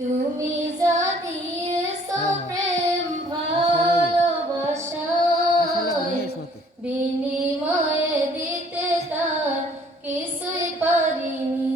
তুমি যদি প্রেম ভালোবাসায় হ্যাঁ। বিনিময়ে দিতে তার কিছুই পারিনি।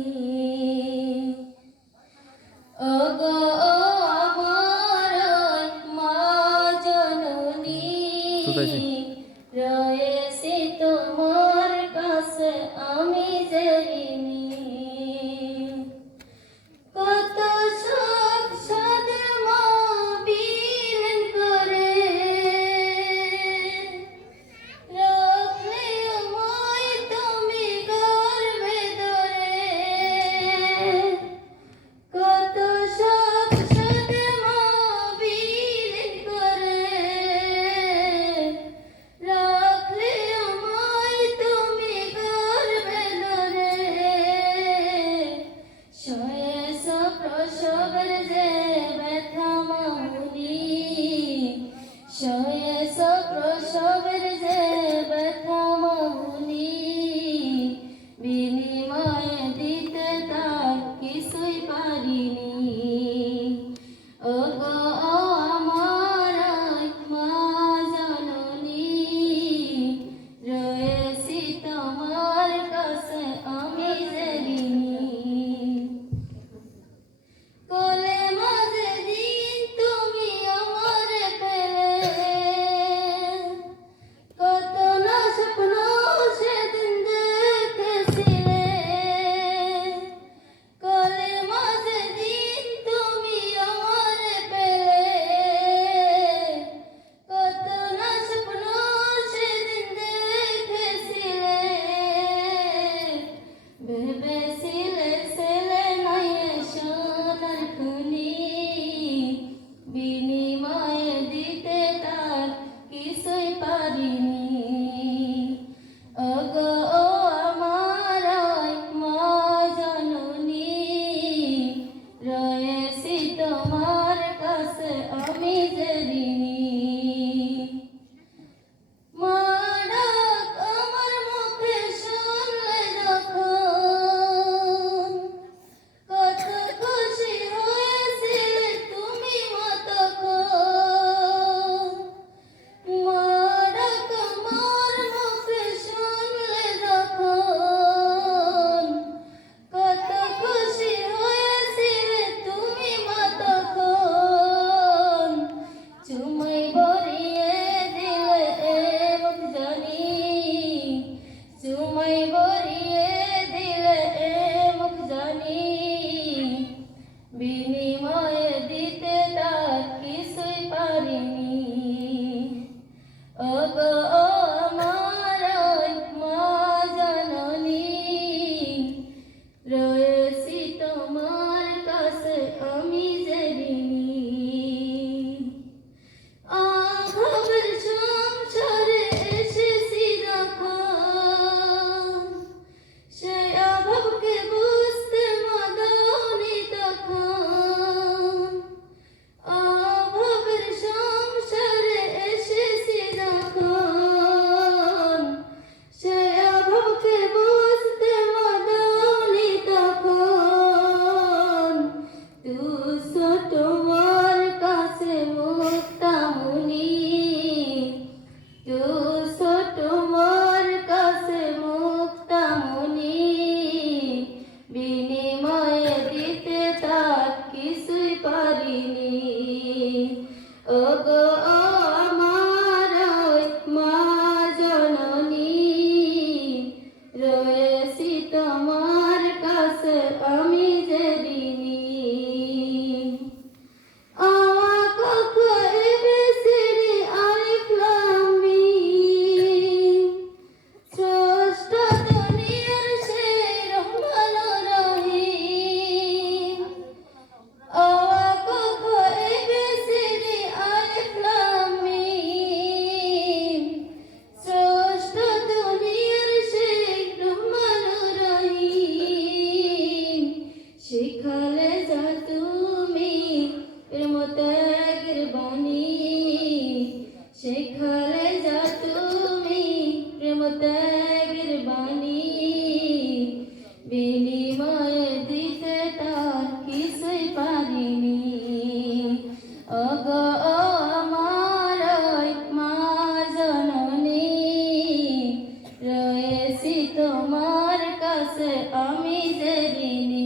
তোমায় ভরিয়ে দিলে মুখ জানি। বিনিময় দিতে তার কিছুই পারিনি। ও আমি দেরিনি